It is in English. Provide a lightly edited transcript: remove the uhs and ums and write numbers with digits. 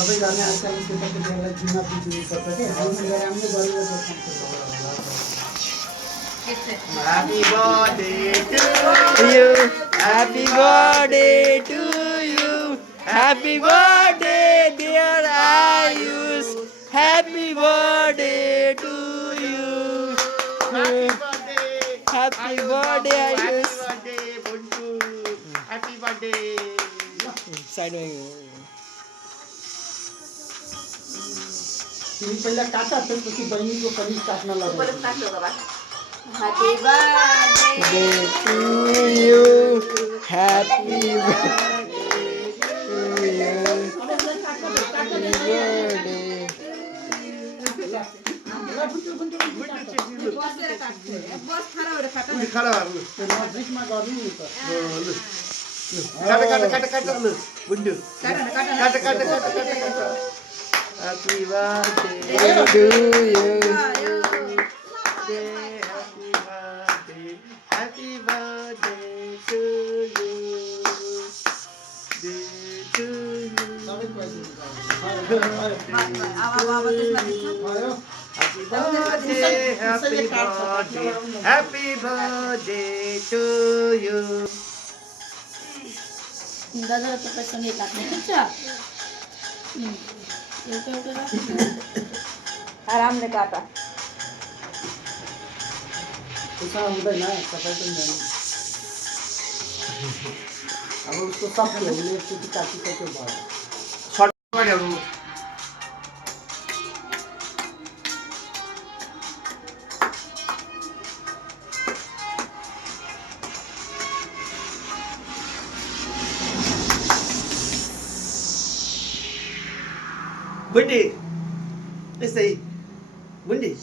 सबैजना आजकल केटाकेटीहरूलाई जिम्मा दिनुपर्छ कि हामीले राम्रो गरेर Happy birthday to you. Happy birthday to you. Happy birthday, dear Ayush. Happy birthday to you. Happy birthday, Ayush. Happy birthday, Buntu. Happy birthday. Side में तिमी पहिला काटा त्यसपछि बहिनीको पनि काट्न लाग्यो Happy birthday to you. Happy birthday to you. Happy birthday. खड़ा भएर लु। नजिकमा गर्नु नि त काट काट काट काट लु बुन्टु काट काट काट काट काट Happy birthday to you. Happy birthday to you. To you. सबै पैसा भयो Happy birthday, happy birthday, happy birthday to you. दादा तपाईसँग काट्नु सक्छ एउटा एउटा राख्नु आरामले काटा पैसा हुँदैन तपाईँको नि अब उसको सबैहरूले एकचोटि काटिसक्यो भयो सर्ट गर्नु Bundy, let's say, Bundy.